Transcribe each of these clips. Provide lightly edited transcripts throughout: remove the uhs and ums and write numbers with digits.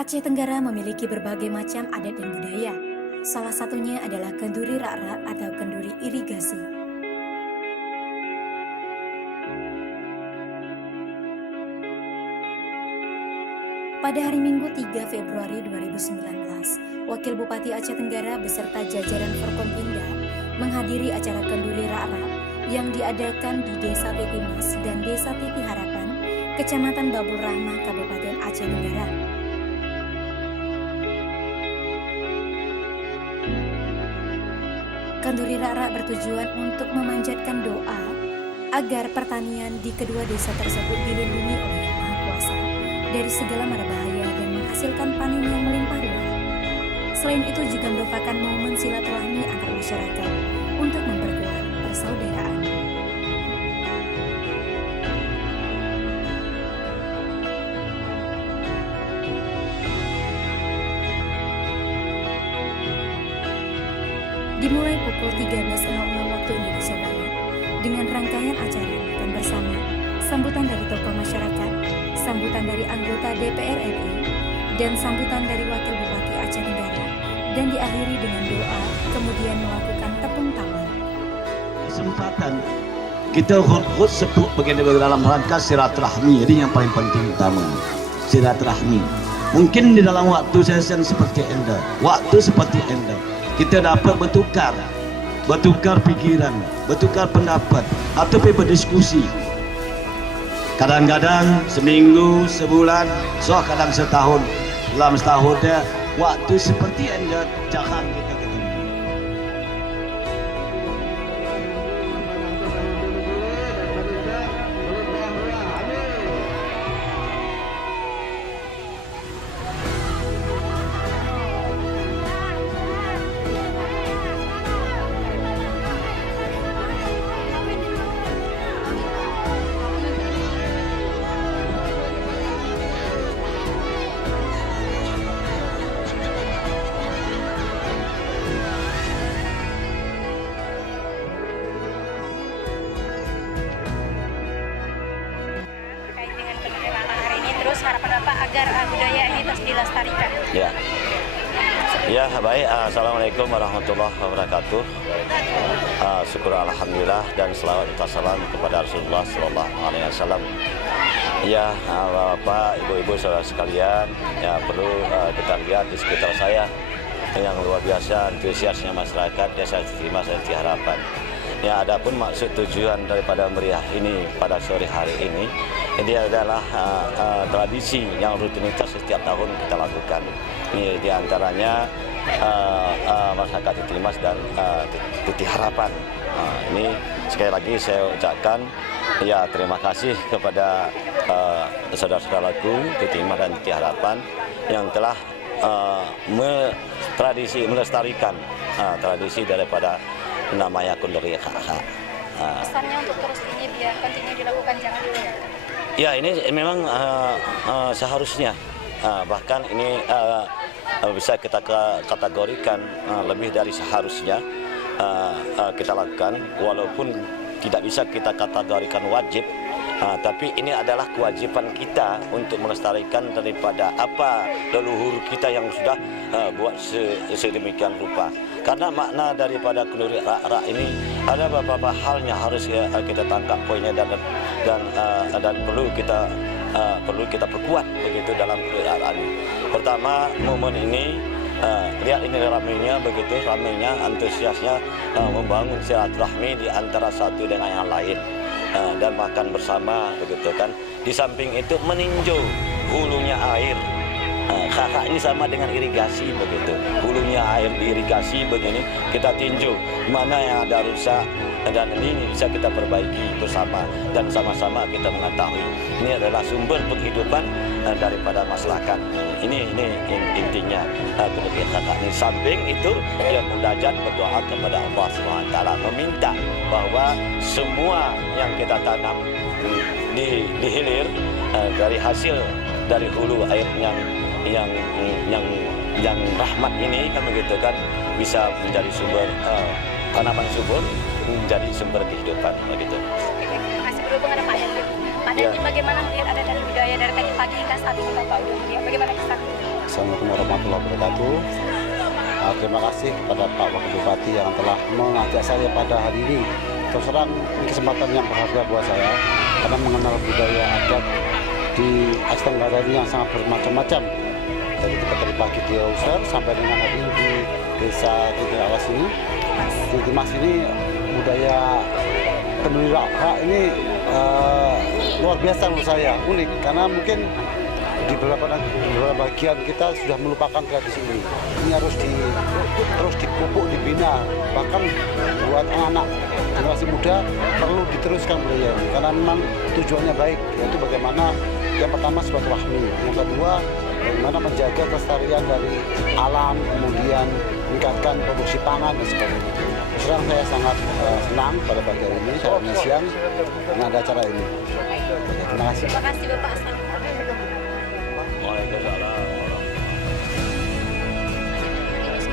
Aceh Tenggara memiliki berbagai macam adat dan budaya. Salah satunya adalah kenduri rak-rak atau kenduri irigasi. Pada hari Minggu 3 Februari 2019, Wakil Bupati Aceh Tenggara beserta jajaran Forkompinda menghadiri acara kenduri rak-rak yang diadakan di Desa Titimas dan Desa Titi Harapan, Kecamatan Babul Rahmah, Kabupaten Aceh Tenggara. Kenduri rak-rak bertujuan untuk memanjatkan doa agar pertanian di kedua desa tersebut dilindungi oleh Yang Maha Kuasa dari segala mara bahaya dan menghasilkan panen yang melimpah ruah. Selain itu juga merupakan momen silaturahmi antar masyarakat untuk memperkuat persaudaraan. Dimulai pukul 13.00 waktu Indonesia Barat dengan rangkaian acara makan bersama, sambutan dari tokoh masyarakat, sambutan dari anggota DPR RI, dan sambutan dari Wakil Bupati Aceh Tenggara, dan diakhiri dengan doa, kemudian melakukan tepung tangan. Kesempatan kita khut sebut bagaimana dalam rangka silaturahmi. Jadi yang paling penting utama silaturahmi. Mungkin di dalam waktu sesi seperti anda, waktu seperti anda, kita dapat bertukar pikiran, bertukar pendapat, atau berdiskusi. Kadang-kadang seminggu, sebulan, kadang setahun. Dalam setahun dia, waktu seperti anda jarang kita ketemu. Terus harapan Bapak agar budaya ini terus dilestarikan? Ya, baik. Assalamualaikum warahmatullahi wabarakatuh. Syukur alhamdulillah dan selawat dan salam kepada Rasulullah Sallallahu Alaihi Wasallam. Ya, Bapak, Ibu-ibu, saudara sekalian, ya perlu kita lihat di sekitar saya yang luar biasa antusiasnya masyarakat Desa Titimas dan Titi Harapan. Ya, adapun maksud tujuan daripada meriah ini pada sore hari ini adalah tradisi yang rutinitas setiap tahun kita lakukan. Ini diantaranya masyarakat Titimas dan Titi Harapan. Ini sekali lagi saya ucapkan ya terima kasih kepada saudara-saudaraku Titimas dan Titi Harapan yang telah melestarikan tradisi daripada namanya kenduri rak-rak. Pesannya untuk terus ini biar kontinu dilakukan, jangan ditinggalkan. Ya, ini memang seharusnya, bahkan ini bisa kita kategorikan lebih dari seharusnya kita lakukan, walaupun tidak bisa kita kategorikan wajib, tapi ini adalah kewajiban kita untuk melestarikan daripada apa leluhur kita yang sudah buat sedemikian rupa. Karena makna daripada kenduri rak-rak ini ada beberapa halnya harus kita tangkap poinnya dan perlu kita perkuat begitu dalam kenduri rak-rak ini. Pertama, momen ini lihat ini ramainya, begitu ramainya, antusiasnya membangun silaturahmi di antara satu dengan yang lain dan makan bersama begitu kan. Di samping itu meninjau hulunya air. Rak-rak ini sama dengan irigasi begitu. Hulunya air diirigasi begini, kita tinjau mana yang ada rusak dan ini bisa kita perbaiki bersama dan sama-sama kita mengetahui ini adalah sumber penghidupan daripada masyarakat. Ini intinya kenduri rak-rak ini. Samping itu dia munajat berdoa kepada Allah SWT, meminta bahwa semua yang kita tanam di hilir dari hasil dari hulu air yang rahmat ini kan begitu kan bisa menjadi sumber tanaman subur, menjadi sumber kehidupan begitu. Masih berhubung ada Pak Dendy. Pak Dendy bagaimana melihat ada dari budaya dari tadi pagi hingga saat ini Bapak udah melihat bagaimana kesan? Assalamualaikum warahmatullahi wabarakatuh. Terima kasih kepada Pak Wakil Bupati yang telah mengajak saya pada hari ini. Terus terang ini kesempatan yang berharga buat saya karena mengenal budaya adat di Asia Tenggara ini yang sangat bermacam-macam. Dari kita dari pagi di Auser sampai dengan hari ini di desa Titik Alas ini. Di Dimas ini budaya Peduli Rakyat ini luar biasa menurut saya, unik karena mungkin di beberapa bagian kita sudah melupakan tradisi ini. Ini harus terus dipupuk, dibina, bahkan buat anak-anak generasi muda perlu diteruskan budaya ini karena memang tujuannya baik, yaitu bagaimana yang pertama silaturahmi, yang kedua bagaimana menjaga kelestarian dari alam, kemudian meningkatkan produksi pangan dan sebagainya. Sekarang saya sangat senang pada pagi hari ini, saya siang dengan ada acara ini. Terima kasih. Terima kasih Bapak.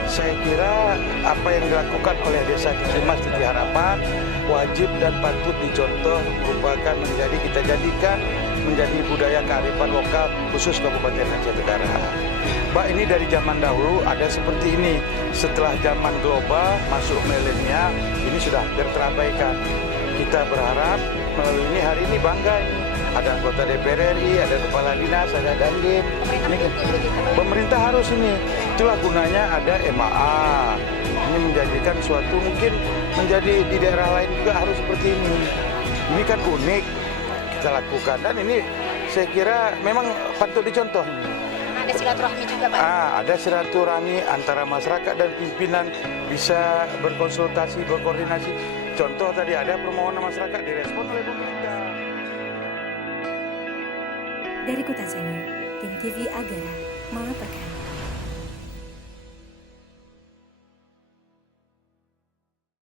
Saya kira apa yang dilakukan oleh Desa Dimas Titi Harapan wajib dan patut dicontoh, merupakan kita jadikan menjadi budaya kearifan lokal khusus Kabupaten Aceh Tenggara. Pak, ini dari zaman dahulu ada seperti ini. Setelah zaman global masuk milenial, ini sudah hampir terabaikan. Kita berharap melalui ini hari ini bangga ini. Ada anggota DPR RI, ada kepala dinas, ada dandim. Pemerintah harus ini. Itulah gunanya ada MAA. Ini menjadikan suatu mungkin menjadi di daerah lain juga harus seperti ini. Ini kan unik kita lakukan dan ini saya kira memang patut dicontoh. Ada silaturahmi juga Pak. Ada silaturahmi antara masyarakat dan pimpinan bisa berkonsultasi, berkoordinasi. Contoh tadi ada permohonan masyarakat direspon oleh pemerintah. Dari Kota Sangi, Tim TV Agara.